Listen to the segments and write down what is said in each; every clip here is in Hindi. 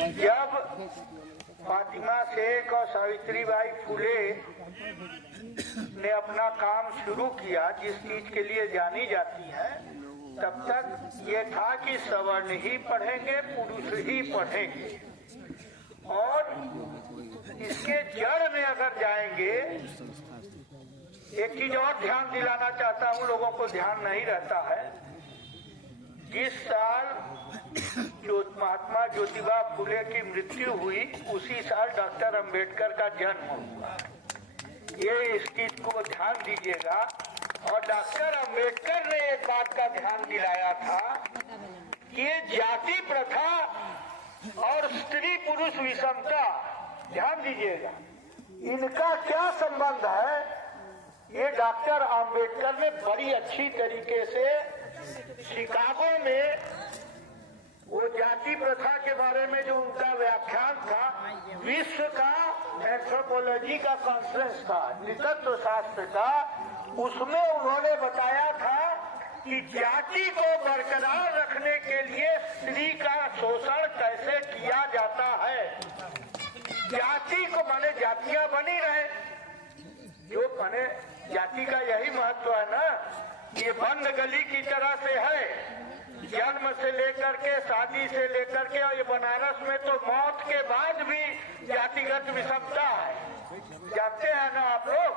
जब फातिमा शेख और सावित्रीबाई फुले ने अपना काम शुरू किया, जिस चीज के लिए जानी जाती है, तब तक ये था कि सवर्ण ही पढ़ेंगे, पुरुष ही पढ़ेंगे। और इसके जड़ में अगर जाएंगे, एक चीज और ध्यान दिलाना चाहता हूँ, लोगों को ध्यान नहीं रहता है। जिस साल जो महात्मा ज्योतिबा फुले की मृत्यु हुई, उसी साल डॉक्टर अंबेडकर का जन्म हुआ। ये इस चीज को ध्यान दीजिएगा। और डॉक्टर अंबेडकर ने एक बात का ध्यान दिलाया था कि ये जाति प्रथा और स्त्री पुरुष विषमता, ध्यान दीजिएगा, इनका क्या संबंध है, ये डॉक्टर अंबेडकर ने बड़ी अच्छी तरीके से शिकागो में वो जाति प्रथा के बारे में जो उनका व्याख्यान था, विश्व का एंथ्रोपोलॉजी का कॉन्फ्रेंस था, नृतत्व शास्त्र का, उसमें उन्होंने बताया था कि जाति को बरकरार रखने के लिए स्त्री का शोषण कैसे किया जाता है। जाति को माने जातियां बनी रहे, जो माने जाति का यही महत्व है ना, ये बंद गली की तरह से है, जन्म से लेकर के, शादी से लेकर के, और ये बनारस में तो मौत के बाद भी जातिगत विषमता है। जानते हैं ना आप लोग,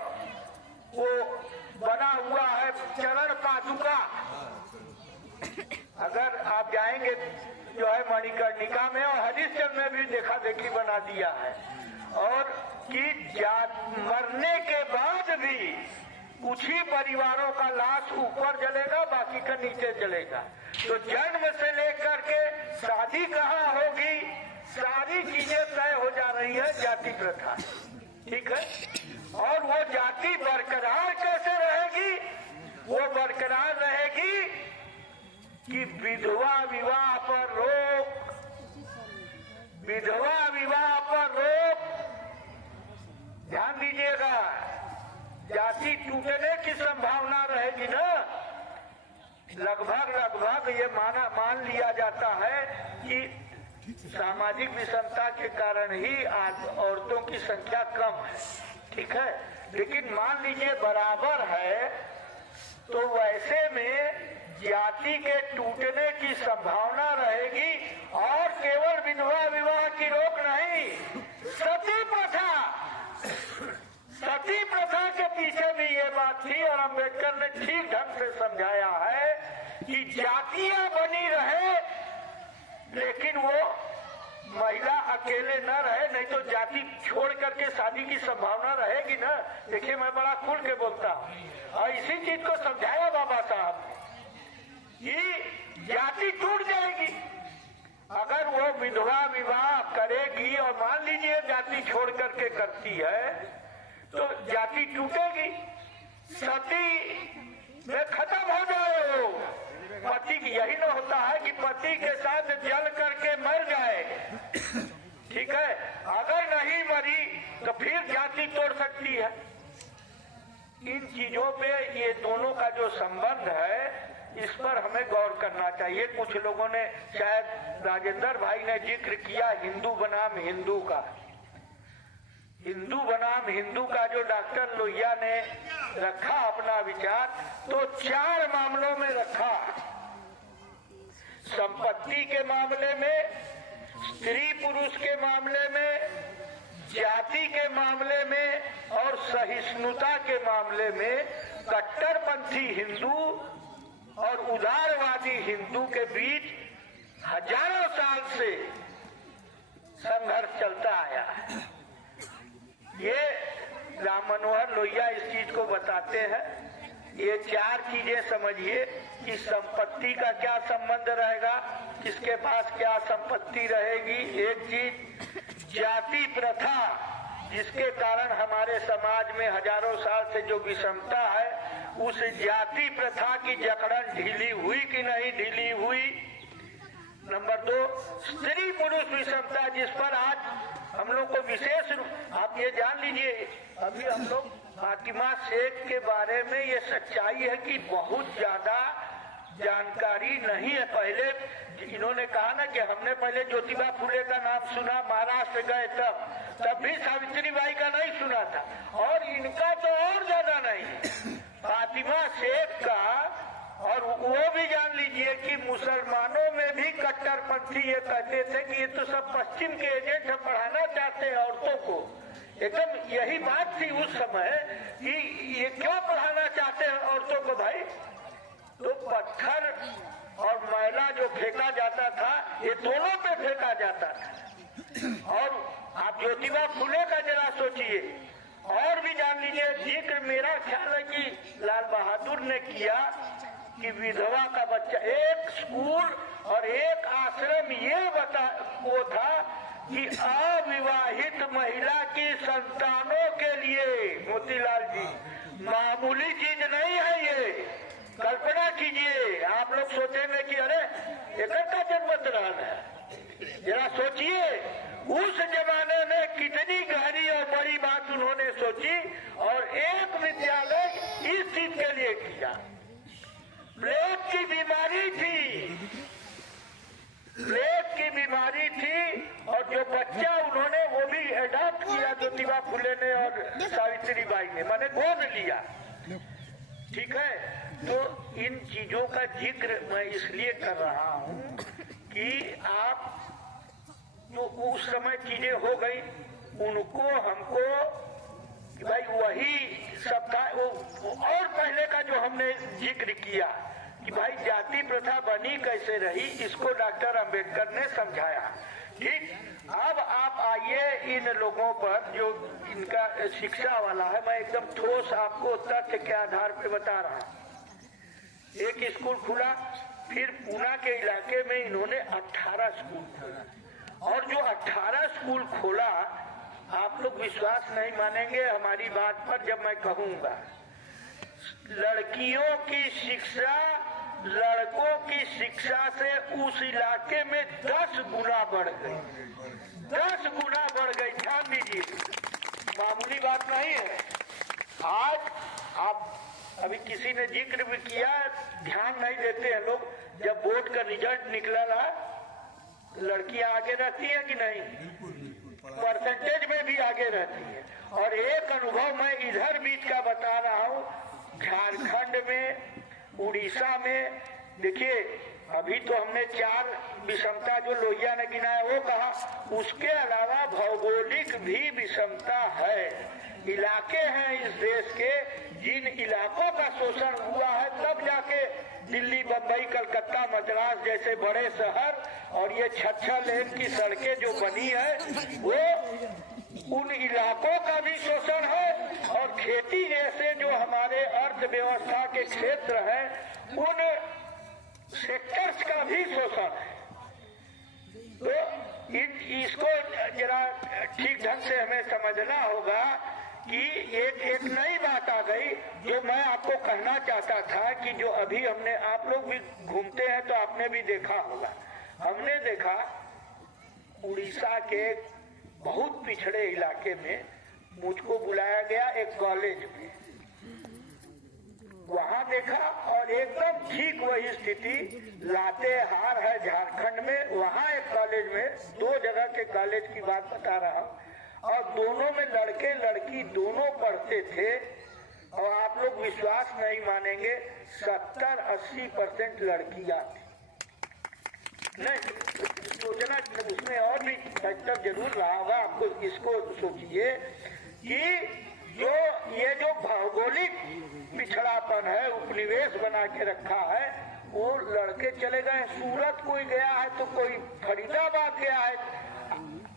वो बना हुआ है चरण पादुका। अगर आप जाएंगे जो है मणिकर्णिका में, और हरिश्चंद्र में भी देखा देखी बना दिया है, और कि मरने के बाद भी कुछ ही परिवारों का लाश ऊपर जलेगा, बाकी का नीचे जलेगा। तो जन्म से लेकर के शादी कहाँ होगी, सारी चीजें तय हो जा रही है जाति प्रथा, ठीक है। और वो जाति बरकरार कैसे रहेगी, वो बरकरार रहेगी कि विधवा विवाह पर रोक, विधवा विवाह पर रोक, ध्यान दीजिएगा। जाति टूटने की संभावना रहेगी ना, लगभग ये मान लिया जाता है कि सामाजिक विषमता के कारण ही आज औरतों की संख्या कम है, ठीक है। लेकिन मान लीजिए बराबर है, तो वैसे में जाति के टूटने की संभावना रहेगी। और केवल विधवा विवाह की रोक नहीं, सती प्रथा, सती प्रथा के पीछे भी ये बात थी, और अंबेडकर ने ठीक ढंग से समझाया है कि जातियां बनी रहे, लेकिन वो महिला अकेले न रहे, नहीं तो जाति छोड़ करके शादी की संभावना रहेगी ना। देखिए, मैं बड़ा खुल के बोलता हूँ, और इसी चीज को समझाया बाबा साहब कि जाति टूट जाएगी अगर वो विधवा विवाह करेगी। और मान लीजिए जाति छोड़ करके करती है, तो जाति टूटेगी, सती में खत्म हो जाए वो। पति यही न होता है कि पति के साथ जल करके मर जाए, ठीक है। अगर नहीं मरी तो फिर जाति तोड़ सकती है। इन चीजों पे ये दोनों का जो संबंध है, इस पर हमें गौर करना चाहिए। कुछ लोगों ने, शायद राजेंद्र भाई ने जिक्र किया हिंदू बनाम हिंदू का। हिंदू बनाम हिंदू का जो डॉक्टर लोहिया ने रखा अपना विचार, तो 4 मामलों में रखा। संपत्ति के मामले में, स्त्री पुरुष के मामले में, जाति के मामले में, और सहिष्णुता के मामले में कट्टरपंथी हिंदू और उदारवादी हिंदू के बीच हजारों साल से संघर्ष चलता आया है। ये राम मनोहर लोहिया इस चीज को बताते हैं। ये 4 चीजें समझिए कि संपत्ति का क्या संबंध रहेगा, किसके पास क्या संपत्ति रहेगी। एक चीज जाति प्रथा, जिसके कारण हमारे समाज में हजारों साल से जो विषमता है, उस जाति प्रथा की जकड़न ढीली हुई कि नहीं ढीली हुई। नंबर 2, स्त्री पुरुष विषमता, जिस पर आज हम लोग को विशेष रूप, आप ये जान लीजिए, अभी हम लोग फातिमा शेख के बारे में ये सच्चाई है कि बहुत ज्यादा जानकारी नहीं है। पहले इन्होंने कहा ना कि हमने पहले ज्योतिबा फुले का नाम सुना, महाराष्ट्र गए तब भी सावित्रीबाई का नहीं सुना था, और इनका तो और ज्यादा नहीं, फातिमा शेख का। और वो भी जान लीजिए कि मुसलमानों में भी कट्टरपंथी ये कहते थे कि ये तो सब पश्चिम के एजेंट है, पढ़ाना चाहते हैं औरतों को। एकदम यही बात थी उस समय कि ये क्यों पढ़ाना चाहते हैं औरतों को भाई। तो पत्थर और मैला जो फेंका जाता था, ये दोनों पे फेंका जाता था। और आप ज्योतिबा फुले का जरा सोचिए, और भी जान लीजिए। जिक्र मेरा ख्याल है कि लाल बहादुर ने किया कि विधवा का बच्चा, एक स्कूल और एक आश्रम ये वो था कि अविवाहित महिला की संतानों के लिए, मोतीलाल जी, मामूली चीज नहीं है ये। कल्पना कीजिए, आप लोग सोचेंगे कि अरे एक का जन्मदिन है। जरा सोचिए उस जमाने में कितनी गहरी और बड़ी बात उन्होंने सोची, और एक विद्यालय इस चीज के लिए किया। प्लेग की बीमारी थी, प्लेग की बीमारी थी, और जो बच्चा उन्होंने वो भी एडॉप्ट किया ज्योतिबा फुले ने और सावित्रीबाई ने, माने गोद लिया। ठीक है, तो इन चीजों का जिक्र मैं इसलिए कर रहा हूँ कि आप जो उस समय चीजें हो गई, उनको हमको कि भाई वही सब था। और पहले का जो हमने जिक्र किया कि भाई जाति प्रथा बनी कैसे रही, इसको डॉक्टर अंबेडकर ने समझाया। ठीक, अब आप आइए इन लोगों पर जो इनका शिक्षा वाला है। मैं एकदम ठोस आपको तथ्य के आधार पे बता रहा हूँ। एक स्कूल खुला, फिर पूना के इलाके में इन्होंने 18 स्कूल खोला, और जो 18 स्कूल खोला, आप लोग विश्वास नहीं मानेंगे हमारी बात पर जब मैं कहूंगा, लड़कियों की शिक्षा लड़कों की शिक्षा से उस इलाके में 10 गुना बढ़ गई, 10 गुना बढ़ गई। ध्यान दीजिए, मामूली बात नहीं है। आज आप अभी किसी ने जिक्र भी किया, ध्यान नहीं देते हैं लोग। जब बोर्ड का रिजल्ट निकला ना, लड़कियां आगे रहती हैं कि नहीं, परसेंटेज में भी आगे रहती है। और एक अनुभव मैं इधर बीच का बता रहा हूँ, झारखंड में, उड़ीसा में। देखिए, अभी तो हमने 4 विषमता जो लोहिया ने गिनाया वो कहा, उसके अलावा भौगोलिक भी विषमता है। इलाके हैं इस देश के जिन इलाकों का शोषण हुआ है, तब जाके दिल्ली, बम्बई, कलकत्ता, मद्रास जैसे बड़े शहर और ये 6 लेन की सड़कें जो बनी है, वो उन इलाकों का भी शोषण है। और खेती जैसे जो हमारे अर्थव्यवस्था के क्षेत्र हैं, उन सेक्टर्स का भी शोषण है। तो इसको जरा ठीक ढंग से हमें समझना होगा कि एक नई बात आ गई जो मैं आपको कहना चाहता था कि जो अभी हमने, आप लोग भी घूमते हैं तो आपने भी देखा होगा। हमने देखा उड़ीसा के बहुत पिछड़े इलाके में मुझको बुलाया गया एक कॉलेज में, वहां देखा और एकदम ठीक वही स्थिति लातेहार है झारखंड में। वहां एक कॉलेज में, 2 जगह के कॉलेज की बात बता रहा हूँ, और दोनों में लड़के लड़की दोनों पढ़ते थे। और आप लोग विश्वास नहीं मानेंगे, 70-80% लड़कियां थी। नहीं सोचना, उसमें और भी फैक्टर जरूर रहा होगा। आपको इसको सोचिए कि ये जो भौगोलिक पिछड़ापन है, उपनिवेश बना के रखा है, वो लड़के चले गए, सूरत कोई गया है तो कोई फरीदाबाद गया है।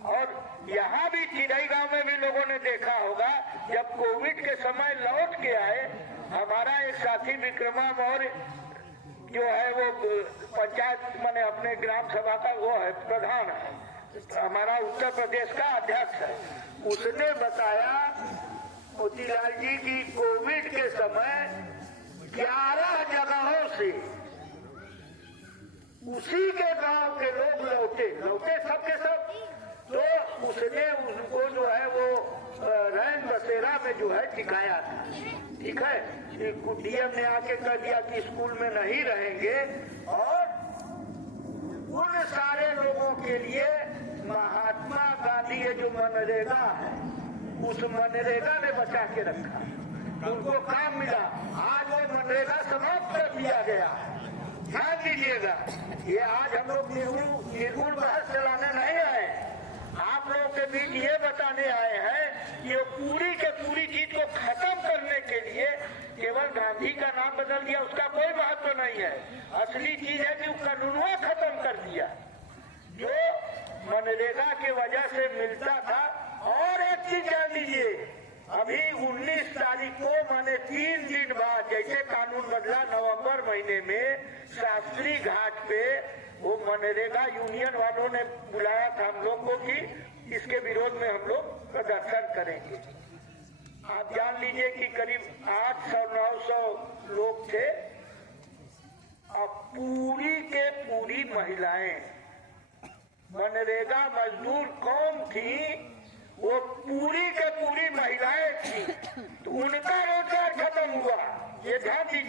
और यहाँ भी चिड़ई गांव में भी लोगों ने देखा होगा, जब कोविड के समय लौट के आए, हमारा एक साथी विक्रमा मौर्य जो है वो पंचायत माने अपने ग्राम सभा का वो है प्रधान है, हमारा उत्तर प्रदेश का अध्यक्ष है। उसने बताया मोतीलाल जी की कोविड के समय 11 जगहों से उसी के गांव के लोग लौटे सबके सब। तो उसने उनको जो है वो रैन बसेरा में जो है टिकाया था। ठीक है, डीएम ने आके कह दिया कि स्कूल में नहीं रहेंगे और उन सारे लोगों के लिए महात्मा गांधी ये जो मनरेगा है उस मनरेगा ने बचा के रखा, उनको काम मिला। आज वो मनरेगा समाप्त कर दिया गया। ध्यान दीजिएगा, ये आज हम लोग निर्गुण बहस चलाने नहीं आए, आप लोगों के बीच ये बताने आए हैं कि वो पूरी के पूरी चीज को खत्म करने के लिए केवल गांधी का नाम बदल दिया, उसका कोई महत्व नहीं है। असली चीज है कि कानूनवा खत्म कर दिया जो मनरेगा की वजह से मिलता था। और एक चीज जान लीजिए, अभी 19 तारीख को माने 3 दिन बाद जैसे कानून बदला नवंबर महीने में शास्त्री घाट पे वो मनरेगा यूनियन वालों ने बुलाया था हम लोग को कि इसके विरोध में हम लोग प्रदर्शन करेंगे। आप जान लीजिए कि करीब 800-900 लोग थे। अब पूरी के पूरी महिलाएं मनरेगा मजदूर कौन थी, वो पूरी के पूरी महिलाएं थी, तो उनका रोजगार खत्म हुआ। ये ध्यान दीजिए।